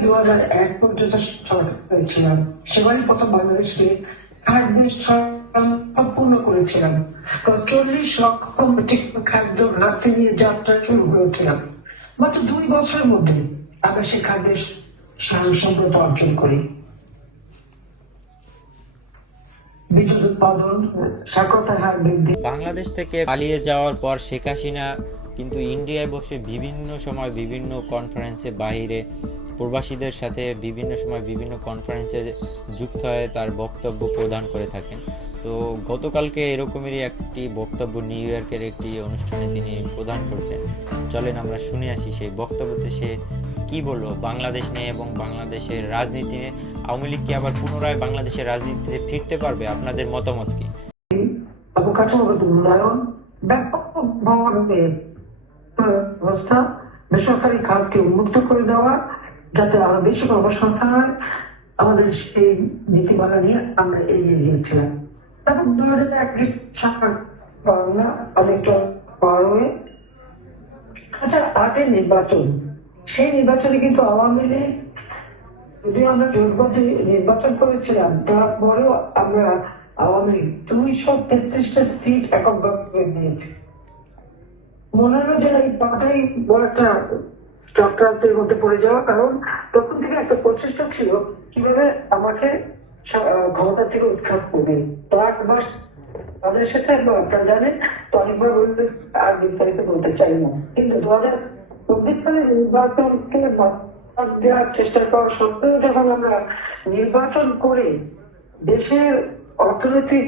দু হাজার এক পর্যন্ত করেছিলাম সেবারই প্রথম বাংলাদেশকে খাদ্য সম্পূর্ণ করেছিলাম। চল্লিশ লক্ষ মেট্রিক খাদ্য রাখতে নিয়ে যাত্রা শুরু করেছিলাম। মাত্র দুই বছরের মধ্যে আমরা সেই খাদ্যের স্বয়ংসম্পূর্ণতা অর্জন করি। বাংলাদেশ থেকে পালিয়ে যাওয়ার পর শেখ হাসিনা কিন্তু ইন্ডিয়ায় বসে বিভিন্ন সময় বিভিন্ন কনফারেন্সে বাইরে প্রবাসীদের সাথে বিভিন্ন সময় বিভিন্ন কনফারেন্সে যুক্ত হয়ে তার বক্তব্য প্রদান করে থাকেন। তো গতকালকে এরকমেরই একটি বক্তব্য নিউ ইয়র্কের একটি অনুষ্ঠানে তিনি প্রদান করেছেন। চলেন আমরা শুনে আসি সেই বক্তব্যতে সে কি বলল? বাংলাদেশ নিয়ে এবং বাংলাদেশের রাজনীতি নিয়ে। আওয়ামী লীগ কি আবার পুনরায় বাংলাদেশের রাজনীতিতে ফিরতে পারবে? আপনাদের মতামত কি? অবকাঠামোগত উন্নয়ন বেসরকারি খাতকে উন্মুক্ত করে দেওয়া যাতে আরও বেশি কর্মসংস্থান হয়, আমাদের সেই নীতিমালা নিয়ে আমরা এগিয়ে গিয়েছিলাম। তারপর দু হাজার এক সরকার বাংলা অনেকটা পার হয়ে হাজার আটের নির্বাচন। সেই নির্বাচনে কিন্তু আওয়ামী লীগ, যদিও আমরা জোটবদ্ধ নির্বাচন করেছিলাম, তারপরেও আমরা আওয়ামী লীগ দুইশো তেত্রিশটা সিট এককভাবে নিয়েছি মনে হলো যে এই বড় একটা চক্রান্তের মধ্যে পড়ে যাওয়া, কারণ তখন থেকে একটা প্রচেষ্টা ছিল কীভাবে আমাকে ক্ষমতা থেকে উৎখাত করবে। তো মাস তাদের সাথে একবার আপনারা জানেন তো অনেকবার বলতে আর বিস্তারিত বলতে চাই না। কিন্তু দু হাজার চব্বিশ সালে নির্বাচনকে দেওয়ার চেষ্টা করা সত্ত্বেও যখন আমরা নির্বাচন করে দেশের অর্থনৈতিক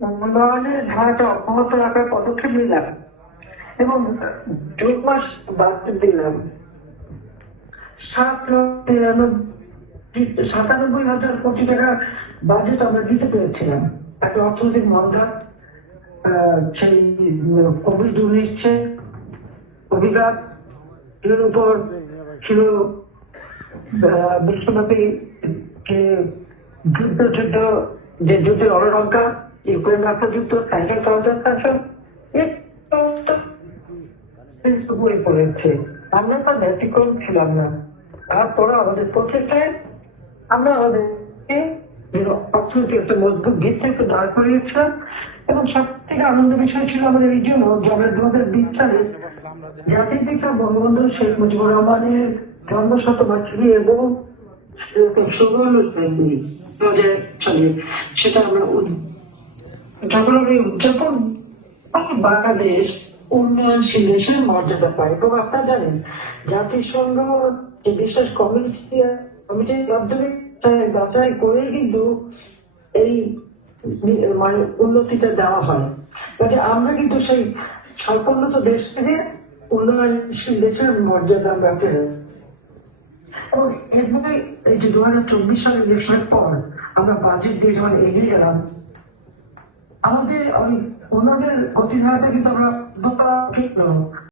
উন্নয়নের ধারাটা অব্যাহত রাখার পদক্ষেপ নিলাম এবং জুন মাস বাদ দিলাম সাত লক্ষ সাতানব্বই হাজার কোটি টাকা বাজেট আমরা দিতে পেরেছিলাম। একটা অর্থনৈতিক মন্দা সেই কোভিড উনিশে অভিঘাত, এর উপর ছিল বিশ্বব্যাপী যে যুদ্ধ যুদ্ধ, যে যুদ্ধের অরলঙ্কা ইউক্রেন রাষ্ট্র যুদ্ধ শাসন উপরে পড়েছে। আমরা তার ব্যতিক্রম ছিলাম না। তারপরে আমাদের প্রচেষ্টায় আমরা আমাদের অর্থনীতি একটা মজবুত ভিত্তি একটু দাঁড় করিয়েছিলাম এবং সব থেকে আনন্দ বিষয় ছিল আমাদের এই জন্য বিশ সালে জাতির পিতা বঙ্গবন্ধু শেখ মুজিবুর রহমানের জন্ম শতবার্ষিকী এবং দু সেটা আমরা উদযাপন বাংলাদেশ উন্নয়নশীল দেশের মর্যাদা পায়। এবং আপনারা জানেন, জাতিসংঘ যে বিশেষ কমিটি কমিটির মাধ্যমে যাচাই করে কিন্তু এই মানে উন্নতিটা দেওয়া হয়। কাজে আমরা কিন্তু সেই স্বল্পোন্নত দেশ থেকে উন্নয়নশীল দেশের মর্যাদা আমরা পেয়ে এবং এরপরে এই যে দু হাজার চব্বিশ ইলেকশনের পর আমরা বাজেট দিয়ে যখন এগিয়ে গেলাম আমাদের ওই অন্যদের গতিধারাটা কিন্তু আমরা দোকা ঠিক